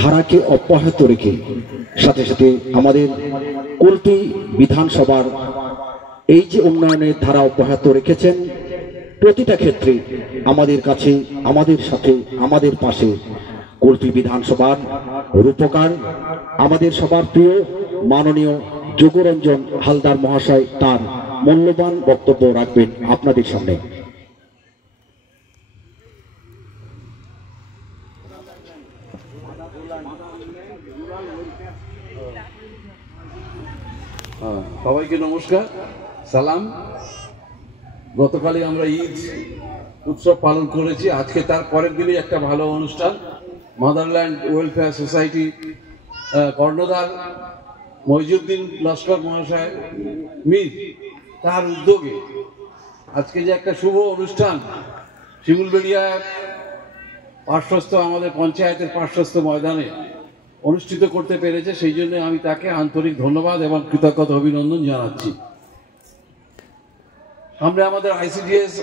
ধারাকে অব্যাহত রেখে সাথে সাথে আমাদের কুলটি বিধানসভার এই যে উন্নয়নের ধারা অব্যাহত রেখেছেন, প্রতিটা ক্ষেত্রে আমাদের কাছে, আমাদের সাথে, আমাদের পাশে কুলটি বিধানসভার রূপকার আমাদের সবার প্রিয় মাননীয় যোগরঞ্জন হালদার মহাশয় তার মূল্যবান বক্তব্য রাখবেন আপনাদের সামনে। সবাইকে নমস্কার, সালাম। গতকালই আমরা ঈদ উৎসব পালন করেছি, আজকে তার পরের দিনই একটা ভালো অনুষ্ঠান মাদারল্যান্ড ওয়েলফেয়ার সোসাইটি কর্ণধার মহিজুদ্দিন লস্কর মহাশয় মীর তার উদ্যোগে আজকে যে একটা শুভ অনুষ্ঠান শিমুলবেড়িয়া পার্শ্বস্থ আমাদের পঞ্চায়েতের পার্শ্বস্থ ময়দানে অনুষ্ঠিত করতে পেরেছে, সেই জন্য আমি তাকে আন্তরিক ধন্যবাদ এবং কৃতজ্ঞতা অভিনন্দন জানাচ্ছি। সামনে আমাদের আইসিডিএস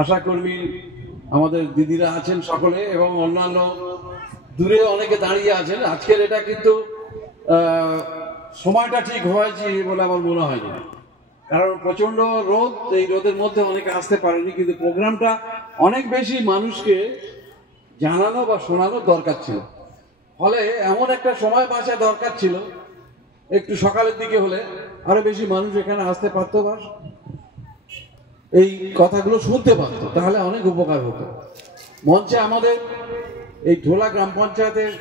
আশাকর্মী আমাদের দিদিরা আছেন সকলে, এবং অন্যান্য দূরে অনেকে দাঁড়িয়ে আছেন। আজকের এটা কিন্তু সময়টা ঠিক হয়েছে বলে আমার মনে হয়নি, কারণ প্রচন্ড রোদ, এই রোদের মধ্যে অনেকে আসতে পারেনি, কিন্তু প্রোগ্রামটা অনেক বেশি মানুষকে জানানো বা শোনানো দরকার ছিল। ফলে এমন একটা সময় বাঁচা দরকার ছিল, একটু সকালের দিকে হলে আরো বেশি মানুষ এখানে আসতে পারতো বা এই কথাগুলো শুনতে পারতো, তাহলে অনেক উপকার হতো। মঞ্চে আমাদের এই ঢোলা গ্রাম পঞ্চায়েতের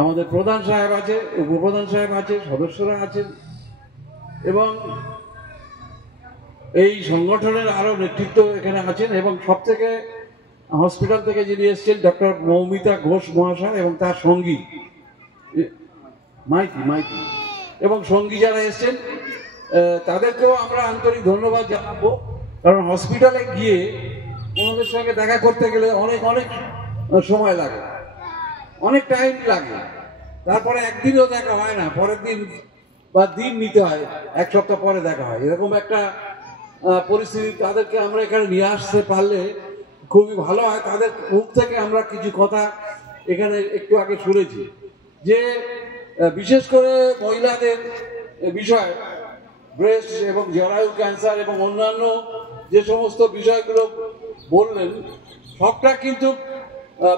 আমাদের প্রধান সাহেব আছে, উপপ্রধান সাহেব আছে, সদস্যরা আছেন, এবং এই সংগঠনের আরো নেতৃত্ব এখানে আছেন, এবং সব থেকে হসপিটাল থেকে যিনি এসছেন ডক্টর মৌমিতা ঘোষ মহাশয় এবং তার সঙ্গী মাইতি এবং সঙ্গী যারা এসছেন তাদেরকেও আমরা আন্তরিক ধন্যবাদ জানাবো। কারণ হসপিটালে গিয়ে ওনাদের সঙ্গে দেখা করতে গেলে অনেক অনেক সময় লাগে, অনেক টাইম লাগে, তারপরে একদিনও দেখা হয় না, পরের দিন বা দিন নিতে হয়, এক সপ্তাহ পরে দেখা হয়। এরকম একটা পরিস্থিতি তাদেরকে আমরা এখানে নিয়ে আসতে পারলে খুবই ভালো হয়। তাদের মুখ থেকে আমরা কিছু কথা এখানে একটু আগে শুনেছি, যে বিশেষ করে মহিলাদের বিষয়, ব্রেস্ট এবং জরায়ু ক্যান্সার এবং অন্যান্য যে সমস্ত বিষয়গুলো বললেন, সবটা কিন্তু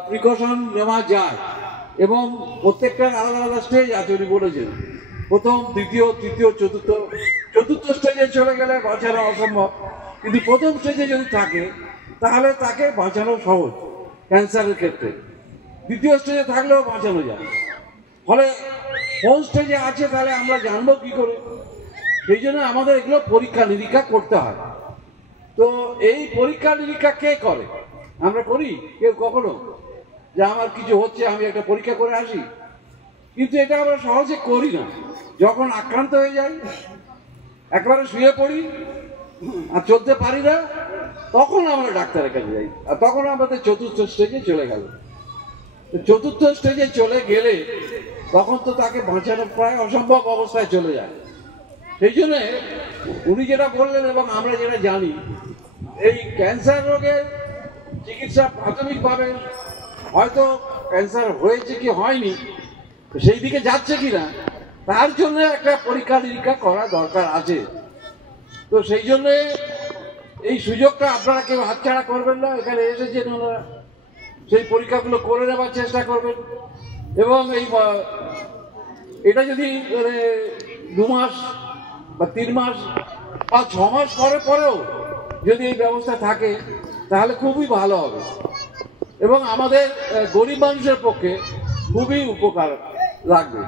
প্রিকশন নেওয়া যায়, এবং প্রত্যেকটার আলাদা আলাদা স্টেজ আছে। উনি বলেছেন প্রথম, দ্বিতীয়, তৃতীয়, চতুর্থ স্টেজে চলে গেলে বাঁচানো অসম্ভব, কিন্তু প্রথম স্টেজে যদি থাকে তাহলে তাকে বাঁচানো সহজ ক্যান্সারের ক্ষেত্রে। দ্বিতীয় স্টেজে থাকলেও বাঁচানো যায়। ফলে কোন স্টেজে আছে তাহলে আমরা জানবো কি করে? সেই জন্য আমাদের এগুলো পরীক্ষা নিরীক্ষা করতে হয়। তো এই পরীক্ষা নিরীক্ষা কে করে? আমরা করি কেউ কখনো, যে আমার কিছু হচ্ছে আমি একটা পরীক্ষা করে আসি? কিন্তু এটা আমরা সহজে করি না। যখন আক্রান্ত হয়ে যাই, একবারে শুয়ে পড়ি আর চলতে পারি না, তখন আমরা ডাক্তারের কাছে যাই, আর তখন আমাদের চতুর্থ স্টেজে চলে গেল। চতুর্থ স্টেজে চলে গেলে তখন তো তাকে বাঁচানো প্রায় অসম্ভব অবস্থায় চলে যায়। সেই জন্য উনি যেটা বললেন এবং আমরা যেটা জানি, এই ক্যান্সার রোগের চিকিৎসা প্রাথমিকভাবে হয়তো ক্যান্সার হয়েছে কি হয়নি, সেই দিকে যাচ্ছে কিনা, তার জন্য একটা পরীক্ষা নিরীক্ষা করা দরকার আছে। তো সেই জন্য এই সুযোগটা আপনারা কেউ হাতছাড়া করবেন না। এখানে এসেছেন ওনারা, সেই পরীক্ষাগুলো করে নেবার চেষ্টা করবেন। এবং এটা যদি 2 মাস বা 3 মাস বা 6 মাস পরেও যদি এই ব্যবস্থা থাকে তাহলে খুবই ভালো হবে, এবং আমাদের গরিব মানুষের পক্ষে খুবই উপকার লাগবে,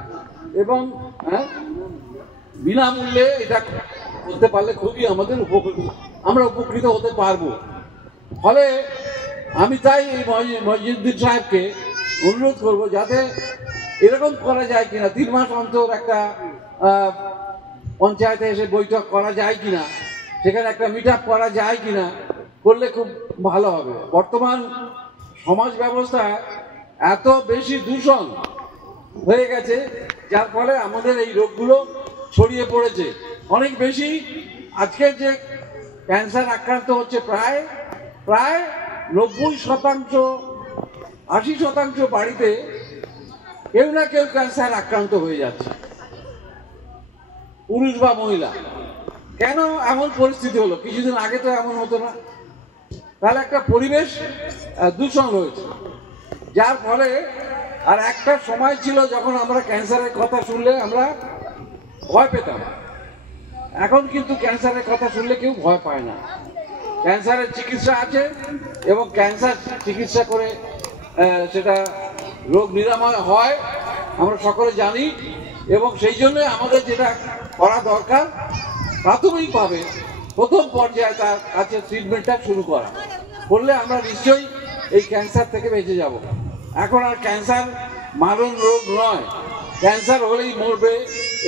এবং বিনামূল্যে এটা করতে পারলে খুবই আমাদের আমরা উপকৃত হতে পারবো। ফলে আমি তাই মহিউদ্দিন সাহেবকে অনুরোধ করব, যাতে এরকম করা যায় কিনা 3 মাস অন্তর একটা পঞ্চায়েতে এসে বৈঠক করা যায় কিনা, সেখানে একটা মিট আপ করা যায় কিনা, করলে খুব ভালো হবে। বর্তমান সমাজ ব্যবস্থা এত বেশি দূষণ হয়ে গেছে, যার ফলে আমাদের এই রোগগুলো ছড়িয়ে পড়েছে অনেক বেশি। আজকে যে ক্যান্সার আক্রান্ত হচ্ছে প্রায় 90% 80% বাড়িতে কেউ না কেউ ক্যান্সার আক্রান্ত হয়ে যাচ্ছে, পুরুষ বা মহিলা। কেন এমন পরিস্থিতি হলো? কিছুদিন আগে তো এমন হতো না। তাহলে একটা পরিবেশ দূষণ হয়েছে, যার ফলে আর একটা সময় ছিল যখন আমরা ক্যান্সারের কথা শুনলে আমরা ভয় পেতাম। এখন কিন্তু ক্যান্সারের কথা শুনলে কেউ ভয় পায় না। ক্যান্সারের চিকিৎসা আছে এবং ক্যান্সার চিকিৎসা করে সেটা রোগ নিরাময় হয়, আমরা সকলে জানি। এবং সেই জন্য আমাদের যেটা করা দরকার, প্রাথমিকভাবে প্রথম পর্যায়ে তার কাছে ট্রিটমেন্টটা শুরু করা, করলে আমরা নিশ্চয়ই এই ক্যান্সার থেকে বেঁচে যাব। এখন আর ক্যান্সার মারণ রোগ নয়, ক্যান্সার হলেই মরবে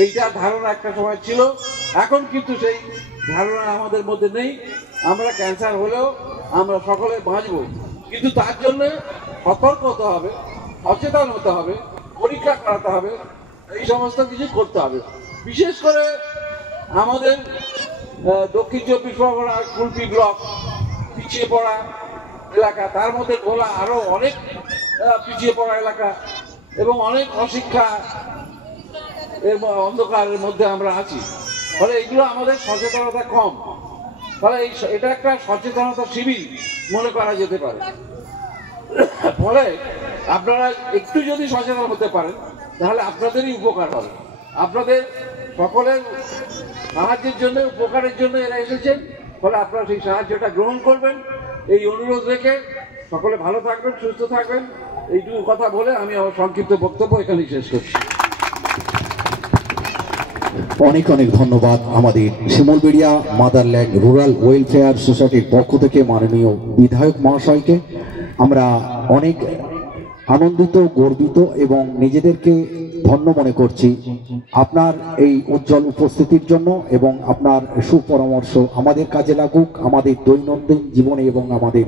এইটা ধারণা একটা সময় ছিল। এখন কিন্তু সেই ধারণা আমাদের মধ্যে নেই। আমরা ক্যান্সার হলেও আমরা সকলে বাঁচব, কিন্তু তার জন্য সতর্ক হতে হবে, সচেতন হতে হবে, পরীক্ষা করাতে হবে, এই সমস্ত কিছু করতে হবে। বিশেষ করে আমাদের দক্ষিণ 24 পরগনা কুলপি ব্লক পিছিয়ে পড়া এলাকা, তার মধ্যে ভোলা আরো অনেক পিছিয়ে পড়া এলাকা এবং অনেক অশিক্ষা এর অন্ধকারের মধ্যে আমরা আছি। ফলে এইগুলো আমাদের সচেতনতা কম। ফলে এটা একটা সচেতনতা শিবির মনে করা যেতে পারে। ফলে আপনারা একটু যদি সচেতন হতে পারেন তাহলে আপনাদেরই উপকার হবে। আপনাদের সকলের সাহায্যের জন্য, উপকারের জন্য এরা এসেছেন। ফলে আপনারা সেই সাহায্যটা গ্রহণ করবেন, এই অনুরোধ রেখে সকলে ভালো থাকবেন, সুস্থ থাকবেন, এইটুকু কথা বলে আমি আমার সংক্ষিপ্ত বক্তব্য এখানেই শেষ করছি। অনেক অনেক ধন্যবাদ আমাদের শিমুলবেড়িয়া মাদারল্যান্ড রুরাল ওয়েলফেয়ার সোসাইটির পক্ষ থেকে মাননীয় বিধায়ক মহাশয়কে আমরা অনেক আনন্দিত, গর্বিত এবং নিজেদেরকে ধন্য মনে করছি আপনার এই উজ্জ্বল উপস্থিতির জন্য। এবং আপনার সুপরামর্শ আমাদের কাজে লাগুক, আমাদের দৈনন্দিন জীবনে এবং আমাদের